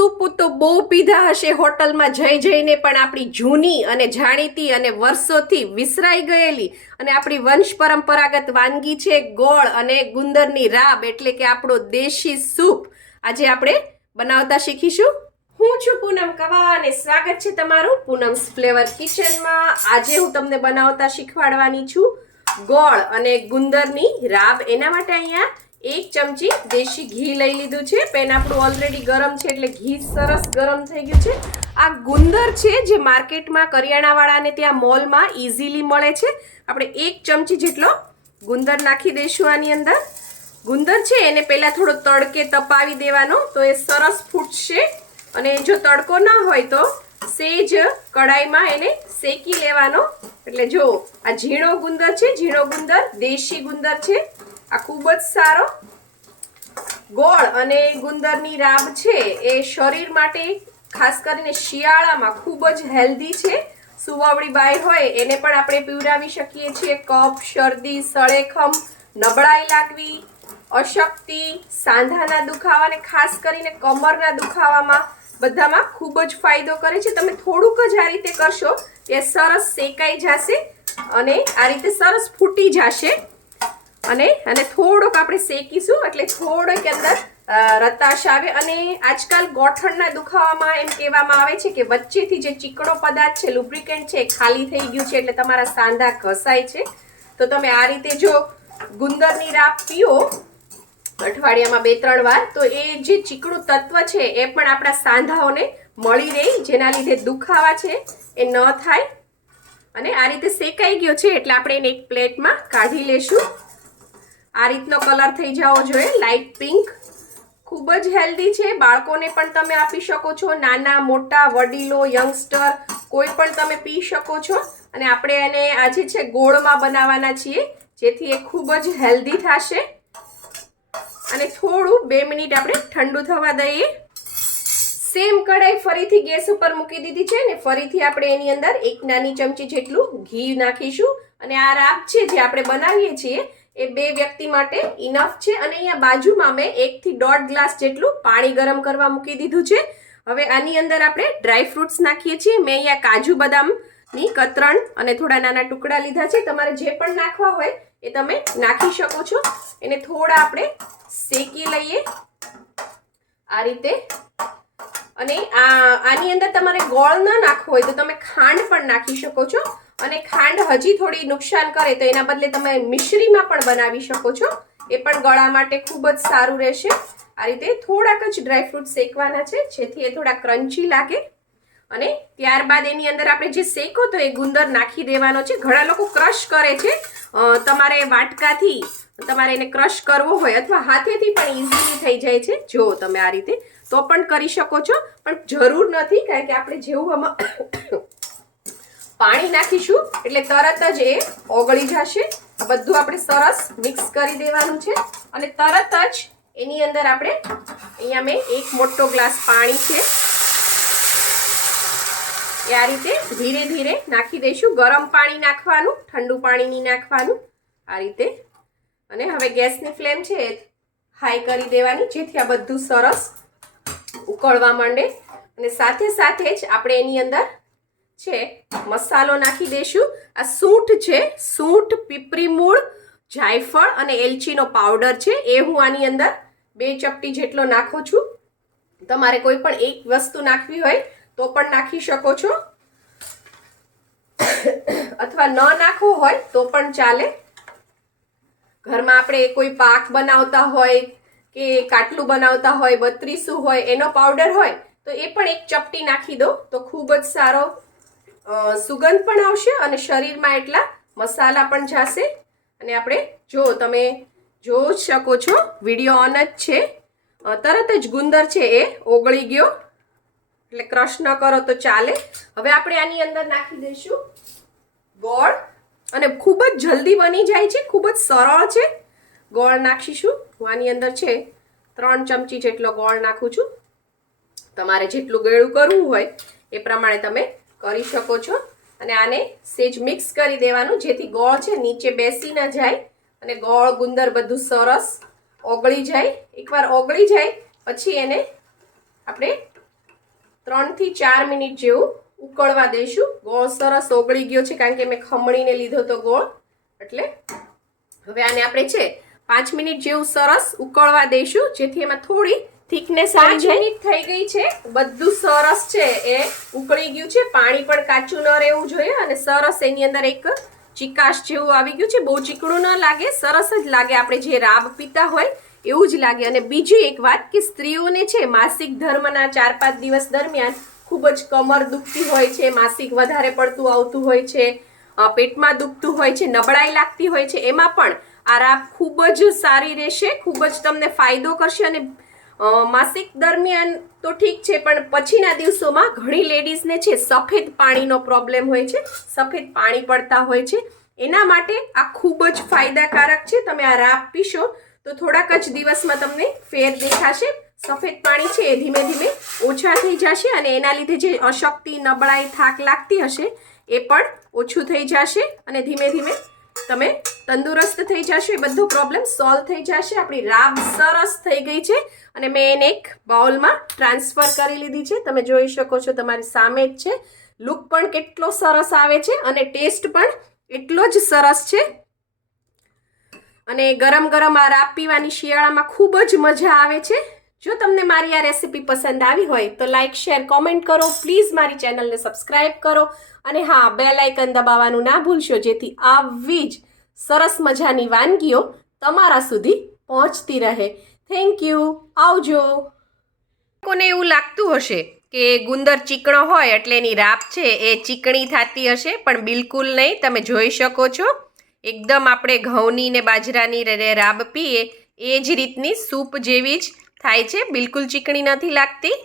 Soup તો બહુ પીધા હશે હોટલમાં જઈને પણ આપણી જૂની અને જાણીતી અને વર્ષોથી વિસરાઈ ગયેલી અને આપણી વંશ પરંપરાગત વાનગી છે ગોળ અને ગુંદરની રાબ એટલે કે આપણો દેશી સૂપ આજે આપણે બનાવતા શીખીશું। હું છું પૂનમ કવા અને સ્વાગત છે તમારું પૂનમ્સ ફ્લેવર કિચનમાં। આજે હું તમને બનાવતા શીખવાડવાની છું ગોળ અને ગુંદરની રાબ। એના માટે અહીંયા 1 ચમચી દેશી ઘી લઈ લીધું છે। પેન આપણું ઓલરેડી ગરમ છે એટલે ઘી સરસ ગરમ થઈ ગયું છે। આ ગુંદર છે જે માર્કેટમાં કરિયાણાવાળાને ત્યાં મોલમાં ઇઝીલી મળે છે। આપણે 1 ચમચી જેટલો ગુંદર નાખી દઈશું આની અંદર। ગુંદર છે એને પહેલા થોડો તડકે તપાવી દેવાનો તો એ સરસ ફૂટશે અને જો તડકો ન હોય તો સેજ કડાઈમાં એને શેકી લેવાનો। એટલે જો આ ઝીણો ગુંદર છે, ઝીણો ગુંદર દેશી ગુંદર છે। આ ખૂબ જ સારો ગોળ અને ગુંદરની રાબ છે એ શરીર માટે ખાસ કરીને શિયાળામાં ખૂબ જ હેલ્ધી છે। સુવાવડી બાઈ હોય એને પણ આપણે પીવડાવી શકીએ છીએ। કફ, શરદી, સળેખમ, નબળાઈ લાગવી, અશક્તિ, સાંધાના દુખાવા અને ખાસ કરીને કમરના દુખાવામાં બધામાં ખૂબ જ ફાયદો કરે છે। તમે થોડુંક જ આ રીતે કરશો તે સરસ શેકાઈ જશે અને આ રીતે સરસ ફૂટી જશે અને થોડોક આપણે શેકીશું એટલે થોડોક અંદર રતાશ આવે। અને આજકાલ ગોઠણના દુખાવામાં એમ કહેવામાં આવે છે કે વચ્ચેથી જે ચીકણો પદાર્થ છે, લુબ્રિકેન્ટ છે, ખાલી થઈ ગયું છે એટલે તમારા સાંધા ઘસાય છે। તો તમે આ રીતે જો ગુંદરની રાબ પીઓ અઠવાડિયામાં 2-3 વાર તો એ જે ચીકણું તત્વ છે એ પણ આપણા સાંધાઓને મળી રહે, જેના લીધે દુખાવા છે એ ન થાય। અને આ રીતે શેકાઈ ગયો છે એટલે આપણે એને એક પ્લેટમાં કાઢી લેશું। આ રીતનો કલર થઈ જવો જોઈએ, લાઇટ પિંક। ખૂબ જ હેલ્ધી છે, બાળકોને પણ તમે આપી શકો છો, નાના મોટા વડીલો યંગસ્ટર કોઈ પણ તમે પી શકો છો। અને આપણે એને આજે છે ગોળમાં બનાવવાના છીએ જેથી એ ખૂબ જ હેલ્ધી થશે। અને થોડું 2 મિનિટ આપણે ઠંડુ થવા દઈએ। સેમ કઢાઈ ફરીથી ગેસ ઉપર મૂકી દીધી છે ને ફરીથી આપણે એની અંદર 1 નાની ચમચી જેટલું ઘી નાખીશું। અને આ રાબ છે જે આપણે બનાવીએ છીએ એ 2 વ્યક્તિ માટે ઇનફ છે। અને અહીંયા બાજુમાં મેં 1 થી 1.5 ગ્લાસ જેટલું પાણી ગરમ કરવા મૂકી દીધું છે। હવે આની અંદર આપણે ડ્રાય ફ્રૂટ્સ નાખીએ છીએ। મેં અહીંયા કાજુ બદામની કતરણ અને થોડા નાના ટુકડા લીધા છે। તમારે જે પણ નાખવા હોય એ તમે નાખી શકો છો। એને થોડા આપણે શેકી લઈએ આ રીતે। અને આની અંદર તમારે ગોળ ન નાખવો હોય તો તમે ખાંડ પણ નાખી શકો છો। અને ખાંડ હજી થોડી નુકસાન કરે તો એના બદલે તમે મિશ્રીમાં પણ બનાવી શકો છો, એ પણ ગળા માટે ખૂબ જ સારું રહેશે। આ રીતે થોડાક જ ડ્રાયફ્રૂટ શેકવાના છે જેથી એ થોડા ક્રન્ચી લાગે। અને ત્યારબાદ એની અંદર આપણે જે શેકો તો એ ગુંદર નાખી દેવાનો છે। ઘણા લોકો ક્રશ કરે છે, તમારે વાટકાથી તમારે એને ક્રશ કરવો હોય અથવા હાથેથી પણ ઇઝીલી થઈ જાય છે। જો તમે આ રીતે તો પણ કરી શકો છો, પણ જરૂર નથી કારણ કે આપણે જેવું આમાં પાણી નાખીશું એટલે તરત જ એ ઓગળી જશે। આ બધું આપણે સરસ મિક્સ કરી દેવાનું છે અને તરત જ એની અંદર આપણે અહીંયા મેં 1 મોટો ગ્લાસ પાણી છે એ આ રીતે ધીરે ધીરે નાખી દઈશું। ગરમ પાણી નાખવાનું, ઠંડુ પાણી નહીં નાખવાનું આ રીતે। અને હવે ગેસની ફ્લેમ છે હાઈ કરી દેવાની જેથી આ બધું સરસ ઉકળવા માંડે। અને સાથે સાથે જ આપણે એની અંદર છે મસાલો નાખી દઈશું। આ સૂંઠ છે, સૂંઠ, પીપરી મૂળ, જાયફળ અને એલચીનો પાવડર છે એ હું આની અંદર 2 ચપટી જેટલો નાખું છું। તમારે કોઈ પણ એક વસ્તુ નાખવી હોય તો પણ નાખી શકો છો અથવા ન નાખવું હોય તો પણ ચાલે। ઘરમાં આપણે કોઈ પાક બનાવતા હોય કે કાટલું બનાવતા હોય, બત્રીસું હોય, એનો પાવડર હોય તો એ પણ 1 ચપટી નાખી દો તો ખૂબ જ સારો સુગંધ પણ આવશે અને શરીરમાં એટલા મસાલા પણ જશે। અને આપણે જો તમે જોઈ શકો છો વિડીયો ઓન જ છે, તરત જ ગુંદર છે એ ઓગળી ગયો એટલે ક્રશ ન કરો તો ચાલે। હવે આપણે આની અંદર નાખી દઈશું ગોળ અને ખૂબ જ જલ્દી બની જાય છે, ખૂબ જ સરળ છે। ગોળ નાખીશું, હું આની અંદર છે 3 ચમચી જેટલો ગોળ નાખું છું। તમારે જેટલું ગળ્યું કરવું હોય એ પ્રમાણે તમે કરી શકો છો। અને આને સેજ મિક્સ કરી દેવાનું જેથી ગોળ છે નીચે બેસી ન જાય અને ગોળ ગુંદર બધું સરસ ઓગળી જાય। એકવાર ઓગળી જાય પછી એને આપણે 3 થી 4 મિનિટ જેવું ઉકળવા દઈશું. ગોળ સરસ ઓગળી ગયો છે કારણ કે મેં ખમણીને લીધો તો ગોળ, એટલે હવે આને આપણે છે 5 મિનિટ જેવું સરસ ઉકળવા દઈશું, જેથી એમાં થોડી થિકનેસ આવી જાય. 5 મિનિટ થઈ ગઈ છે, બધું સરસ છે એ ઉકળી ગયું છે, પાણી પણ કાચું ન રહેવું જોઈએ અને સરસ એની અંદર એક ચીકાશ જેવું આવી ગયું છે. બહુ ચીકણું ન લાગે, સરસ જ લાગે, આપણે જે રાબ પીતા હોય એવું જ લાગે. અને બીજી એક વાત કે સ્ત્રીઓને છે માસિક ધર્મના 4-5 દિવસ દરમિયાન ખૂબ જ કમર દુખતી હોય છે, માસિક વધારે પડતું આવતું હોય છે, પેટમાં દુખતું હોય છે, નબળાઈ લાગતી હોય છે, એમાં પણ આ રાબ ખૂબ જ સારી રહેશે, ખૂબ જ તમને ફાયદો કરશે. અને માસિક દરમિયાન તો ઠીક છે, પણ પછીના દિવસોમાં ઘણી લેડીઝને છે સફેદ પાણીનો પ્રોબ્લેમ હોય છે, સફેદ પાણી પડતા હોય છે, એના માટે આ ખૂબ જ ફાયદાકારક છે. તમે આ રાબ પીશો તો થોડાક જ દિવસમાં તમને ફેર દેખાશે. સફેદ પાણી છે એ ધીમે ધીમે ઓછા થઈ જશે અને એના લીધે જે અશક્તિ, નબળાઈ, થાક લાગતી હશે એ પણ ઓછું થઈ જશે અને ધીમે ધીમે તમે તંદુરસ્ત થઈ જશો. એ બધો પ્રોબ્લેમ સોલ્વ થઈ જશે. આપણી રાબ સરસ થઈ ગઈ છે અને મેં એને એક બાઉલમાં ટ્રાન્સફર કરી લીધી છે. તમે જોઈ શકો છો, તમારી સામે જ છે. લુક પણ કેટલો સરસ આવે છે અને ટેસ્ટ પણ એટલો જ સરસ છે. અને ગરમ ગરમ આ રાબ પીવાની શિયાળામાં ખૂબ જ મજા આવે છે. જો તમને મારી આ રેસીપી પસંદ આવી હોય તો લાઇક, શેર, કોમેન્ટ કરો. પ્લીઝ મારી ચેનલને સબસ્ક્રાઈબ કરો અને હા, બેલ આઇકન દબાવવાનું ના ભૂલશો, જેથી આવી જ સરસ મજાની વાનગીઓ તમારા સુધી પહોંચતી રહે. Thank you. આવજો. કોને એવું લાગતું હશે કે ગુંદર ચીકણો હોય એટલે એની રાબ છે એ ચીકણી થતી હશે, પણ બિલકુલ નહીં. તમે જોઈ શકો છો, એકદમ આપણે ઘઉંની ને બાજરાની રાબ પીએ એ જ રીતની સૂપ જેવી જ થાય છે, બિલકુલ ચીકણી નથી લાગતી.